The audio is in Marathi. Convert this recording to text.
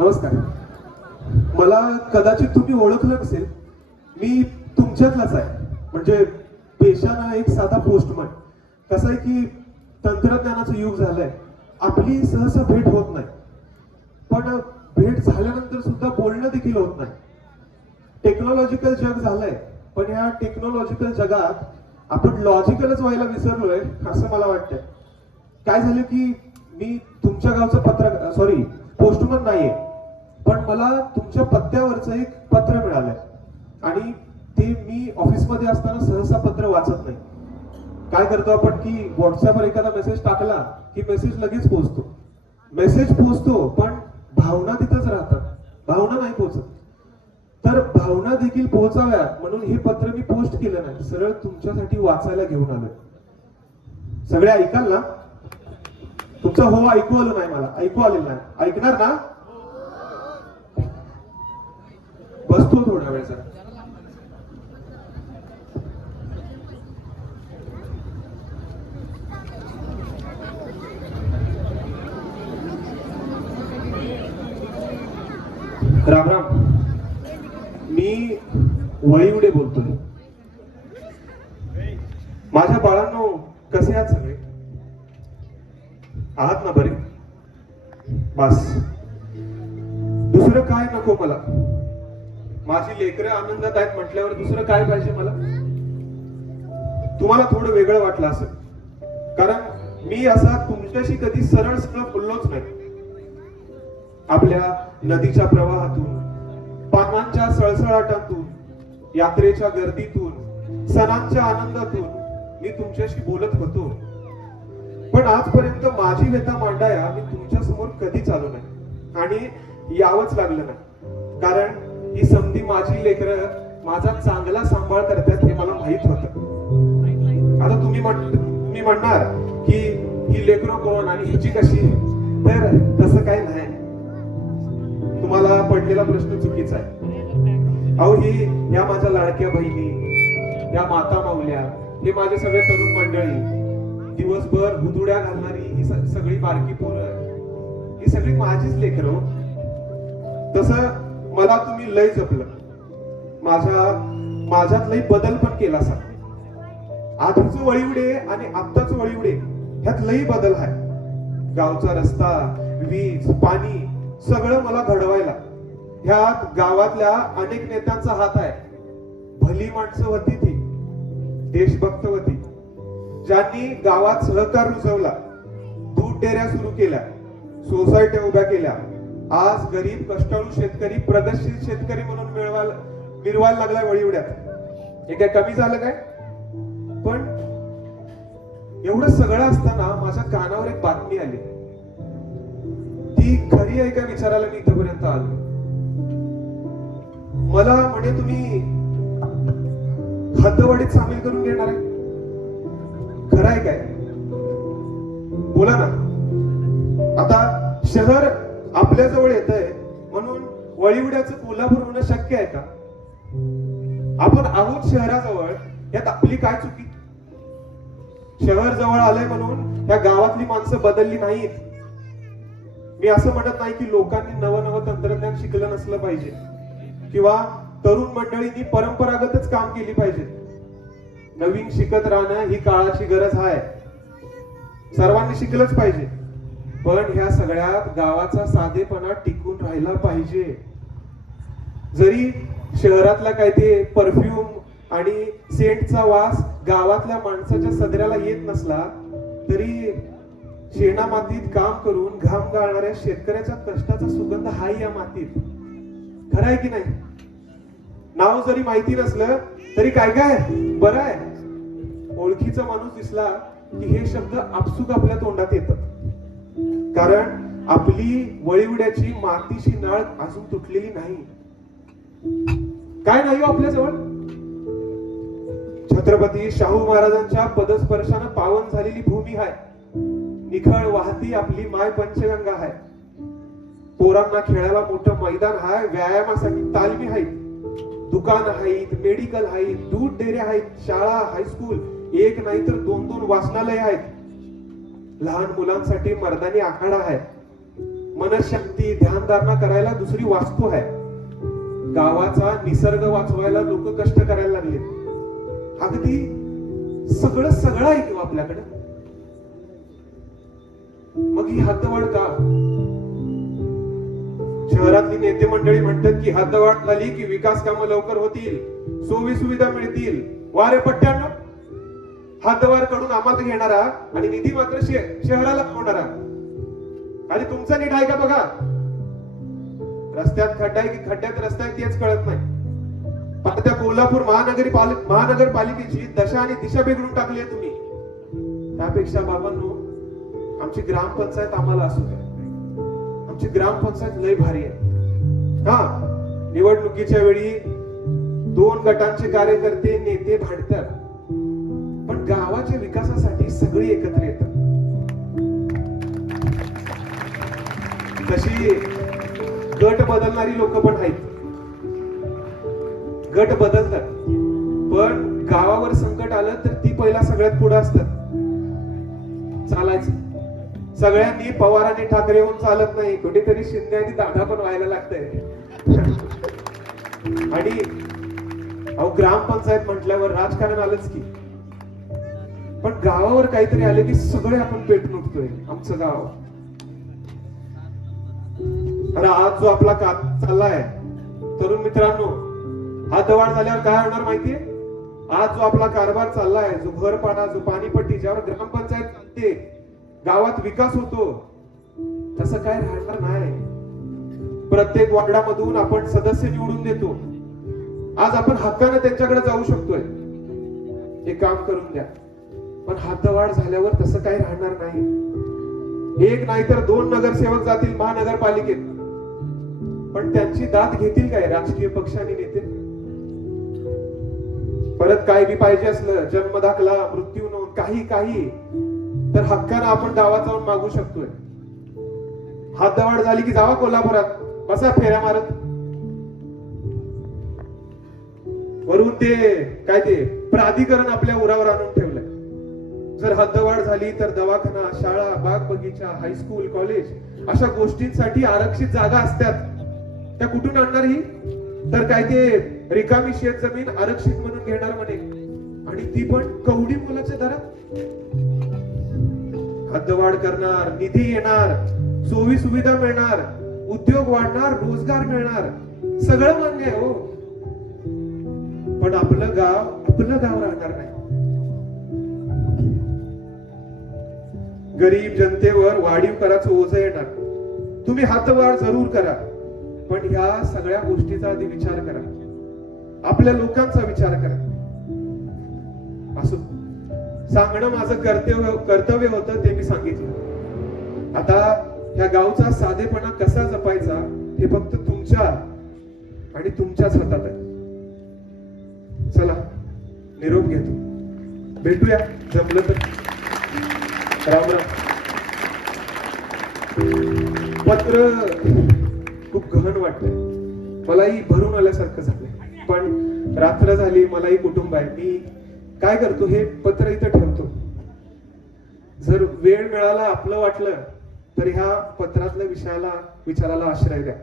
नमस्कार. मला कदाचित तुम्ही ओळखलं नसेल मी तुमच्यातलाच आहे. म्हणजे पेशानं एक साधा पोस्टमन कसं आहे की तंत्रज्ञानाचं युग झालंय. आपली सहसा भेट होत नाही. पण भेट झाल्यानंतर सुद्धा बोलणं देखील होत नाही. टेक्नॉलॉजिकल जग झालंय पण या टेक्नॉलॉजिकल जगात आपण लॉजिकलच व्हायला विसरलोय असं मला वाटतंय. काय झालं की मी तुमच्या गावचं पत्र सॉरी पोस्टमन नाहीये. पण मला तुमच्या पत्त्यावरचं एक पत्र मिळालंय. आणि ते मी ऑफिसमध्ये असताना सहसा पत्र वाचत नाही. काय करतो आपण की व्हॉट्सअपवर एखादा मेसेज टाकला की मेसेज लगेच पोहोचतो. मेसेज पोहोचतो पण भावना तिथंच राहतात. भावना नाही पोहोचत. तर भावना देखील पोहोचाव्या म्हणून हे पत्र मी पोस्ट केलं नाही. सरळ तुमच्यासाठी वाचायला घेऊन आलोय. सगळे ऐकाल ना? तुमचं हो ऐकू आलं नाही मला. ऐकू आलेलं नाही. ऐकणार ना? बसतो थोड्या वेळेचा. राम राम. मी वळीवडे बोलतोय. माझ्या बाळांनो कसे आहात सगळे? आहात ना बरे? बस. दुसरं काय नको मला? माझी लेकरं आनंदात आहेत म्हटल्यावर दुसरं काय पाहिजे मला? तुम्हाला थोडं वेगळं वाटलं असेल. कारण मी असा तुमच्याशी कधी सरळ सरळ बोललोच नाही. आपल्या नदीच्या प्रवाहातून पानांच्या सळसळाटातून यात्रेच्या गर्दीतून सणांच्या आनंदातून मी तुमच्याशी बोलत होतो. पण आजपर्यंत माझी व्यथा मांडाया मी तुमच्यासमोर कधीच आलो नाही. आणि यावंच लागलं नाही. कारण ही समधी माझी लेकरं माझा चांगला सांभाळ करतात हे मला माहीत होत. आता तुम्ही मी म्हणणार की ही लेकरं कोण आणि हिची कशी तर तसं काय नाही. तुम्हाला पडलेला प्रश्न चुकीचा आहे. अहो ही या माझ्या लाडक्या बहिणी या माता माऊल्या हे माझे सगळे तरुण मंडळी दिवसभर हुदुड्या घालणारी ही सगळी बारकी पोरं ही सगळी माझीच लेकरं हो. तसं मला तुम्ही लय जपलं. माझ्या माझ्यात लय बदल पण केला सा आधीच वळीवडे आणि आत्ताच वळीवडे ह्यात लई बदल आहे. गावचा रस्ता वीज पाणी सगळं मला घडवायला. ह्यात गावातल्या अनेक नेत्यांचा हात आहे. भली माणसं होती ती. देशभक्त होती. ज्यांनी गावात सहकार रुजवला. दूध डेऱ्या सुरू केल्या. सोसायट्या उभ्या केल्या. आज गरीब कष्टाळू शेतकरी प्रदर्शित शेतकरी म्हणून मिळवायला मिरवायला लागलाय वळीवड्यात. हे काय कमी झालं काय? पण एवढं सगळं असताना माझ्या कानावर एक बातमी आली. ती खरी आहे का विचारायला मी इथपर्यंत आलो? मला म्हणे तुम्ही हद्दवाडीत सामील करून घेणार आहे? खरं आहे काय? बोला ना. आता शहर आपल्या जवळ येत आहे म्हणून वळीवड्याचं कोल्हापूर होणं शक्य आहे का? आपण आहोत शहराजवळ यात आपली काय चुकी? शहर जवळ आलंय म्हणून या गावातली माणसं बदलली नाहीत. मी असं म्हणत नाही की लोकांनी नवं नवं तंत्रज्ञान शिकलं नसलं पाहिजे. किंवा तरुण मंडळींनी परंपरागतच काम केली पाहिजे. नवीन शिकत राहणं ही काळाची गरज आहे सर्वांनी शिकलंच पाहिजे. पण ह्या सगळ्यात गावाचा साधेपणा टिकून राहिला पाहिजे. जरी शहरातला काय ते परफ्यूम आणि सेंटचा वास गावातल्या माणसाच्या सदऱ्याला येत नसला तरी शेणा मातीत काम करून घाम गाळणाऱ्या शेतकऱ्याच्या कष्टाचा सुगंध हाय या मातीत. खरं आहे की नाही? नाव जरी माहिती नसलं तरी काय काय? बरं आहे. ओळखीचा माणूस दिसला की हे शब्द आपसुक आपल्या तोंडात येतात. कारण आपली वळीविड्याची मातीची नाळ अजून तुटलेली नाही. काय नाही हो आपल्याजवळ छत्रपती शाहू महाराजांच्या पदस्पर्शानं पावन झालेली भूमी आहे निखळ वाहती आपली माय पंचगंगा आहे पोरांना खेळायला मोठं मैदान आहे व्यायामासाठी तालमी आहेत दुकान आहेत मेडिकल आहेत दूध डेरे आहेत शाळा हायस्कूल एक नाही तर दोन दोन वाचनालय आहेत लहान मुलांसाठी मर्दानी आखाडा आहे. मनशक्ती ध्यानधारणा करायला दुसरी वास्तू आहे. गावाचा निसर्ग वाचवायला लोक कष्ट करायला लागले अगदी सगळं सगळं आहे किंवा आपल्याकडे? मग ही हद्दवाढ का? शहरातली नेते मंडळी म्हणतात की हद्दवाढ झाली की विकास कामं लवकर होतील सोयी सुविधा मिळतील. वारे पट्ट्यानं हद्दवारकडून आम्हाला घेणारा आणि निधी मात्र शहराला पुरवणारा. आणि तुमचा नीट आहे का बघा? रस्त्यात खड्डा आहे की खड्ड्यात रस्ता आहे तेच कळत नाही. आता कोल्हापूर महानगरी महानगरपालिकेची दशा आणि दिशा बिघडून टाकली आहे तुम्ही. त्यापेक्षा बाबांनो आमची ग्रामपंचायत आम्हाला असू द्या. आमची ग्रामपंचायत लय भारी आहे. हा निवडणुकीच्या वेळी दोन गटांचे कार्यकर्ते नेते भांडतात. गावाच्या विकासासाठी सगळी एकत्र येतात. तशी गट बदलणारी लोक पण आहेत. गट बदलतात. पण गावावर संकट आलं तर ती पहिला सगळ्यात पुढे असतात. चालायचं. सगळ्यांनी पवार आणि ठाकरे होऊन चालत नाही. कुठेतरी शिंदे आणि दादा पण व्हायला लागतंय. आणि अहो ग्रामपंचायत म्हटल्यावर राजकारण आलंच की. पण गावावर काहीतरी आले की सगळे आपण पेटून उठतोय आमचं गाव. आणि आज जो आपला का चाललाय तरुण मित्रांनो हा दवाड झाल्यावर काय होणार माहितीये? आज जो आपला कारभार चाललाय जो घरपाडा जो पाणीपट्टी ज्यावर ग्रामपंचायत चालते गावात विकास होतो तसं काय राहणार नाही. प्रत्येक वार्डामधून आपण सदस्य निवडून देतो. आज आपण हक्काने त्यांच्याकडे जाऊ शकतोय. हे काम करून द्या. पण हातवाढ झाल्यावर तसं काही राहणार नाही. एक नाही तर दोन नगरसेवक जातील महानगरपालिकेत. पण त्यांची दाद घेतील काय राजकीय पक्षाने नेते? परत काय बी पाहिजे असलं जन्म दाखला मृत्यू नोंद काही काही तर हक्कानं आपण गावात जाऊन मागू शकतोय. हातदवाड झाली की जावा कोल्हापुरात. बसा फेऱ्या मारत. वरून ते काय ते प्राधिकरण आपल्या उरावर आणून ठेव. जर हद्दवाढ झाली तर दवाखाना शाळा बाग बगीचा हायस्कूल कॉलेज अशा गोष्टींसाठी आरक्षित जागा असतात. त्या कुठून आणणार ही? तर काय ते रिकामी शेत जमीन आरक्षित म्हणून घेणार म्हणे. आणि ती पण कवडी मुलाच्या दरात. हद्दवाढ करणार निधी येणार सोयी सुविधा मिळणार उद्योग वाढणार रोजगार मिळणार. सगळं मान्य आहे हो. पण आपलं गाव आपलं गाव राहणार नाही. गरीब जनतेवर वाढीव कराचं ओझ येणार. तुम्ही हातवार जरूर करा पण ह्या सगळ्या गोष्टीचा आधी विचार करा. आपल्या लोकांचा विचार करा. असो सांगणं माझं कर्तव्य कर्तव्य होतं ते मी सांगितलं. आता ह्या गावचा साधेपणा कसा जपायचा हे फक्त तुमच्या आणि तुमच्याच हातात आहे. चला निरोप घेतो. भेटूया. जमलं तर. राम राम. पत्र खूप गहन वाटतंय. मलाही भरून आल्यासारखं झालंय. पण रात्र झाली मलाही कुटुंब आहे. मी काय करतो हे पत्र इथं ठेवतो. जर वेळ मिळाला आपलं वाटलं तर ह्या पत्रातल्या विषयाला विचाराला आश्रय द्या.